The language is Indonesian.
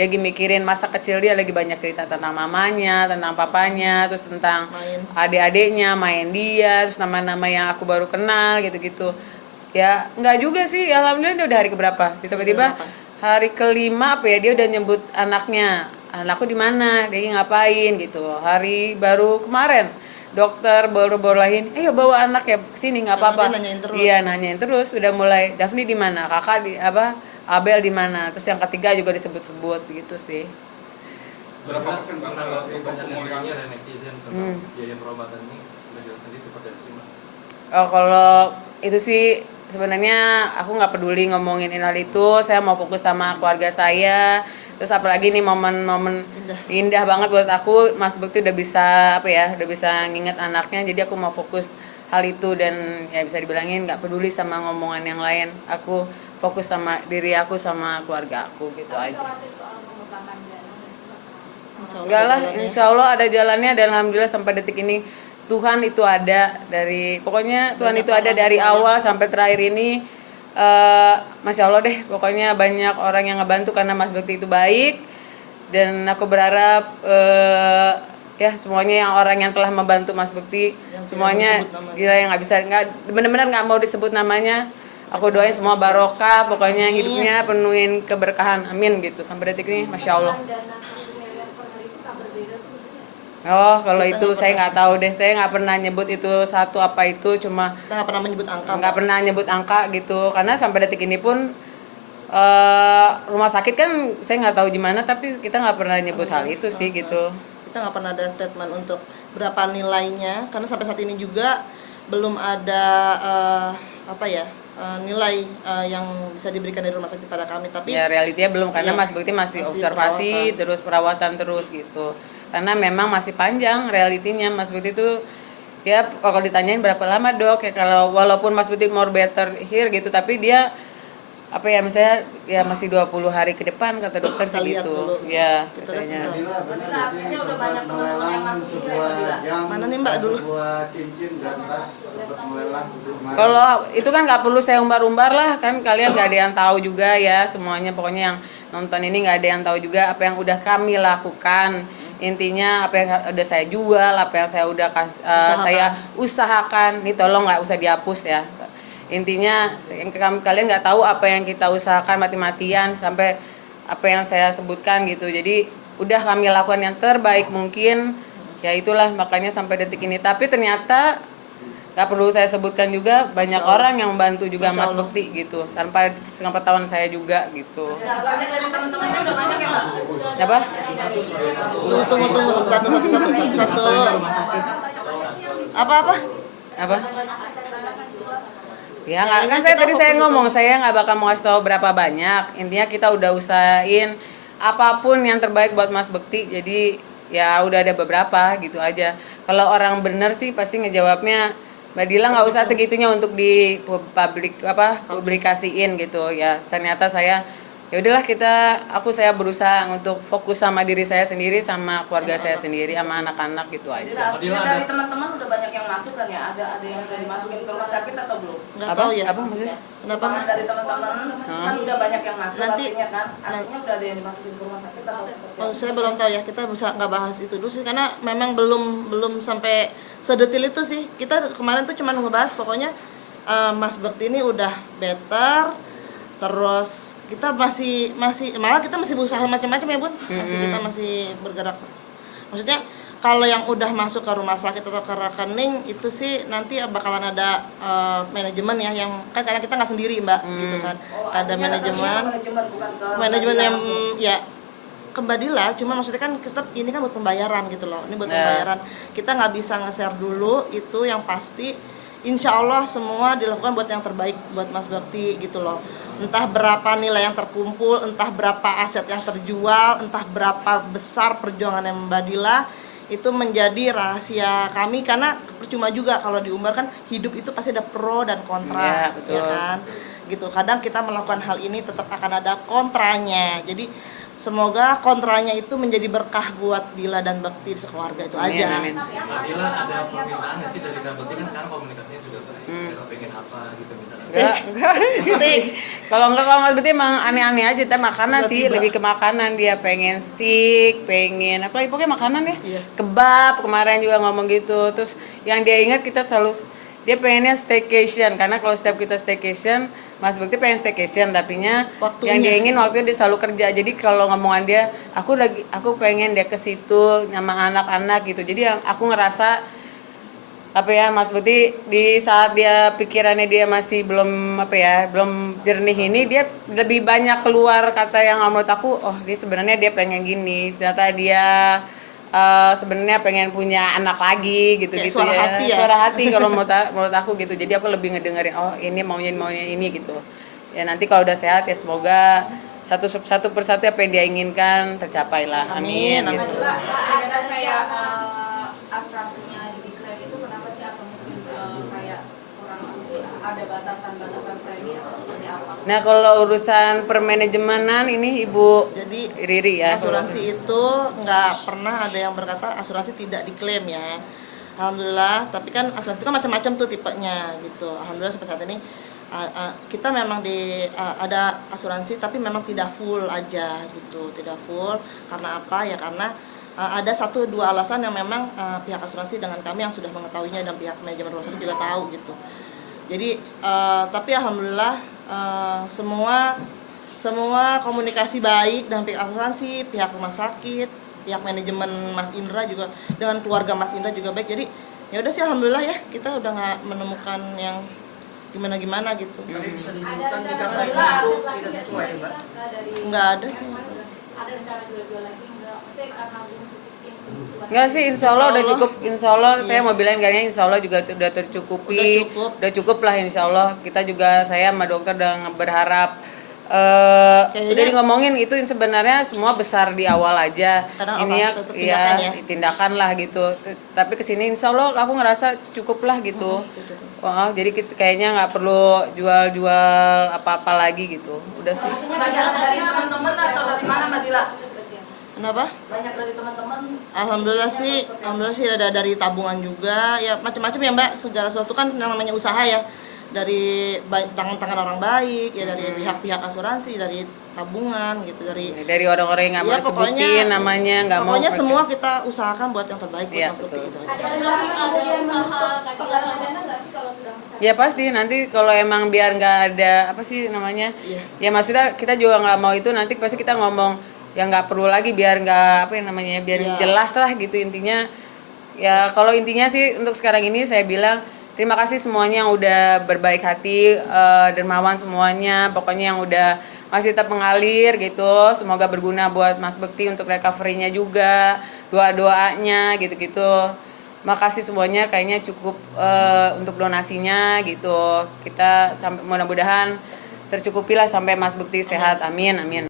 dia lagi mikirin masa kecil dia, lagi banyak cerita tentang mamanya, tentang papanya, terus tentang adik-adiknya, main dia, terus nama-nama yang aku baru kenal gitu-gitu. Ya nggak juga sih, alhamdulillah dia udah hari keberapa, tiba-tiba hari kelima apa ya, dia udah nyebut anaknya, anakku di mana, dia ngapain gitu. Hari baru kemarin dokter baru bolehin, bawa anak ya kesini nggak apa-apa. Iya nanyain terus, udah mulai Daphne di mana, kakak di apa, Abel di mana, terus yang ketiga juga disebut-sebut gitu sih. Berapa menanggapi banyak yang bilangnya netizen tentang biaya perobatan ini, penjelasan ini seperti apa sih Mbak? Oh kalau itu sih sebenarnya aku nggak peduli ngomongin hal itu, saya mau fokus sama keluarga saya. Terus apalagi nih momen-momen indah banget buat aku, Mas Bekti udah bisa udah bisa nginget anaknya, jadi aku mau fokus hal itu. Dan ya bisa dibilangin nggak peduli sama ngomongan yang lain, aku fokus sama diri aku sama keluarga aku gitu aja. Enggak lah, insya Allah ada jalannya, dan alhamdulillah sampai detik ini Tuhan itu ada pokoknya Tuhan itu ada dari awal sampai terakhir ini. Masya Allah deh, pokoknya banyak orang yang ngebantu karena Mas Bekti itu baik, dan aku berharap ya semuanya yang orang yang telah membantu Mas Bekti yang semuanya gila, yang benar-benar nggak mau disebut namanya, aku doain semua barokah, pokoknya hidupnya penuhin keberkahan, amin gitu sampai detik ini. Masya Allah. Oh kalau itu saya nggak tahu deh, saya nggak pernah nyebut itu satu apa itu, cuma nggak pernah menyebut angka, nggak pernah nyebut angka gitu, karena sampai detik ini pun rumah sakit kan saya nggak tahu gimana, tapi kita nggak pernah nyebut hal itu sih gitu. Kita nggak pernah ada statement untuk berapa nilainya, karena sampai saat ini juga belum ada nilai yang bisa diberikan dari rumah sakit pada kami. Tapi ya realitinya belum, karena Mas Bekti masih observasi perawatan. Terus perawatan terus gitu, karena memang masih panjang realitinya. Mas Bekti itu ya kalau ditanyain berapa lama dok ya, kalau walaupun Mas Bekti more better here gitu, tapi dia misalnya ya masih 20 hari ke depan kata dokter sih gitu. Ya katanya. Artinya udah banyak teman-teman yang masuk mana nih Mbak dulu? Kalau itu kan nggak perlu saya umbar-umbar lah, kan kalian nggak ada yang tahu juga ya semuanya. Pokoknya yang nonton ini nggak ada yang tahu juga apa yang udah kami lakukan. Intinya apa yang udah saya jual, apa yang saya udah saya usahakan. Nih tolong nggak usah dihapus ya. Intinya kalian nggak tahu apa yang kita usahakan mati-matian sampai apa yang saya sebutkan gitu. Jadi udah kami lakukan yang terbaik mungkin, ya itulah makanya sampai detik ini. Tapi ternyata nggak perlu saya sebutkan juga, banyak orang yang membantu juga Mas Bekti gitu, tanpa sepengetahuan saya juga gitu. Banyak dari teman-temannya udah banyak ya Mbak? Apa? Tunggu satu. Apa? Ya nggak, kan saya ngomong saya nggak bakal mau kasih tahu berapa banyak. Intinya kita udah usahain apapun yang terbaik buat Mas Bekti. Jadi ya udah ada beberapa gitu aja. Kalau orang bener sih pasti ngejawabnya, Mbak Dila nggak usah segitunya untuk di publikasiin gitu ya. Ternyata saya ya udahlah saya berusaha untuk fokus sama diri saya sendiri, sama keluarga saya sendiri, sama anak-anak gitu aja. Dari teman-teman udah banyak yang masuk kan ya? Ada yang udah dimasukin ke rumah sakit atau belum? Nggak tahu ya. Apa maksudnya? Kenapa? Dari teman-teman kan udah banyak yang masuk, artinya kan? Artinya udah ada yang dimasukin ke rumah sakit atau seperti apa? Saya belum tahu ya, kita bisa nggak bahas itu dulu sih, karena memang belum sampai sedetil itu sih. Kita kemarin tuh cuma ngebahas pokoknya Mas Bekti ini udah better, terus kita masih malah kita masih berusaha macam-macam ya Bun. Kita masih bergerak. Maksudnya kalau yang udah masuk ke rumah sakit atau ke rekening itu sih nanti bakalan ada manajemen ya, yang kan karena kita nggak sendiri Mbak gitu kan. Ada manajemen yang ya kembalilah, cuma maksudnya kan kita ini kan buat pembayaran gitu loh. Ini buat pembayaran. Kita nggak bisa nge-share dulu, itu yang pasti. Insya Allah semua dilakukan buat yang terbaik buat Mas Bekti gitu loh. Entah berapa nilai yang terkumpul, entah berapa aset yang terjual, entah berapa besar perjuangan yang Mbak Dila, itu menjadi rahasia kami, karena percuma juga kalau diumbar kan. Hidup itu pasti ada pro dan kontra, ya kan? Gitu. Kadang kita melakukan hal ini tetap akan ada kontranya. Jadi semoga kontranya itu menjadi berkah buat Dila dan Bekti sekeluarga itu aja. Amin. Mbak Dila ada permintaan nggak sih dari Kak Bekti, kan sekarang komunikasinya sudah baik, kita pengen pengen apa gitu misalnya. Enggak. Steak. Kalau Mas Bekti emang aneh-aneh aja, tapi makanan sih, Tiba-tiba. lebih ke makanan. Dia pengen steak, pengen apa lagi, pokoknya makanan ya. Iya. Kebab kemarin juga ngomong gitu. Terus yang dia ingat kita selalu, dia pengennya staycation, karena kalau setiap kita staycation, Mas Bekti pengen staycation, tapinya Waktunya. yang dia ingin waktunya dia selalu kerja. Jadi kalau ngomongan dia, aku pengen dia ke situ sama anak-anak gitu. Jadi yang aku ngerasa apa ya, Mas Bekti di saat dia pikirannya dia masih belum apa ya, belum jernih ini, dia lebih banyak keluar kata yang menurut aku, oh dia sebenarnya dia pengen gini, ternyata dia sebenarnya pengen punya anak lagi gitu Kayak gitu suara ya. hati ya? Suara hati kalau menurut aku gitu. Jadi aku lebih ngedengerin, oh ini maunya ini gitu. Ya nanti kalau udah sehat ya semoga satu persatu apa yang dia inginkan tercapai lah. Amin, Amin, gitu. Ada kayak asuransinya diklaim itu kenapa sih, atau mungkin kayak kurang apa sih, ada batasan premi atau seperti apa? Nah kalau urusan permanajemenan ini Ibu Jadi Riri ya. asuransi itu nggak pernah ada yang berkata asuransi tidak diklaim ya. Alhamdulillah, tapi kan asuransi itu kan macam-macam tuh tipenya gitu. Alhamdulillah sampai saat ini kita memang ada asuransi tapi memang tidak full aja gitu, tidak full. Karena apa ya, karena ada 1-2 alasan yang memang pihak asuransi dengan kami yang sudah mengetahuinya dan pihak manajemen rumah sakit juga tahu gitu. Jadi tapi alhamdulillah semua komunikasi baik dengan pihak asuransi, pihak rumah sakit, pihak manajemen Mas Indra juga dengan keluarga Mas Indra juga baik. Jadi ya udah sih alhamdulillah ya, kita udah nggak menemukan yang gimana gitu. Tapi bisa disebutkan jika premi itu tidak sesuai, Mbak? Nggak ada sih. Ada rencana jual-jual lagi enggak? Maksudnya karena belum cukupin kebutuhan. Enggak sih, insya Allah udah Insya Allah. cukup. Insya Allah Iya. saya mau bilang kayaknya insya Allah juga udah tercukupi. Udah cukup. Lah insya Allah. Kita juga, saya sama dokter udah berharap. Kayaknya- Udah ngomongin itu sebenarnya semua besar di awal aja. Karena Ini ya, tetap tindakan ya. tindakan lah gitu. Tapi kesini insya Allah aku ngerasa cukup lah gitu. Wah, jadi kayaknya nggak perlu jual-jual apa-apa lagi gitu. Udah sih. Banyak dari teman-teman atau dari mana Mbak Dila? Kenapa? Banyak dari teman-teman. Alhamdulillah sih ada dari tabungan juga, ya macam-macam ya Mbak. Segala sesuatu kan yang namanya usaha ya, dari tangan-tangan orang baik, ya dari pihak-pihak asuransi, dari tabungan gitu, Dari orang-orang yang nggak mau ya, pokoknya- disebutin namanya, nggak mau. pokoknya semua kita usahakan buat yang terbaik buat Iya, Mas Bekti betul. itu aja. Tapi kemudian menutup penggalangan dana nggak sih kalau sudah misalnya? Ya pasti nanti kalau emang biar nggak ada apa sih namanya, Iya. ya maksudnya kita juga nggak mau itu, nanti pasti kita ngomong yang nggak perlu lagi biar nggak apa yang namanya, biar Iya. jelas lah gitu intinya. Ya kalau intinya sih untuk sekarang ini saya bilang terima kasih semuanya yang udah berbaik hati, dermawan semuanya, pokoknya yang udah masih tetap mengalir gitu. Semoga berguna buat Mas Bekti untuk recovery-nya juga, doa-doanya gitu-gitu. Makasih semuanya, kayaknya cukup untuk donasinya gitu. Kita sampai mudah-mudahan tercukupilah sampai Mas Bekti sehat. Amin, amin.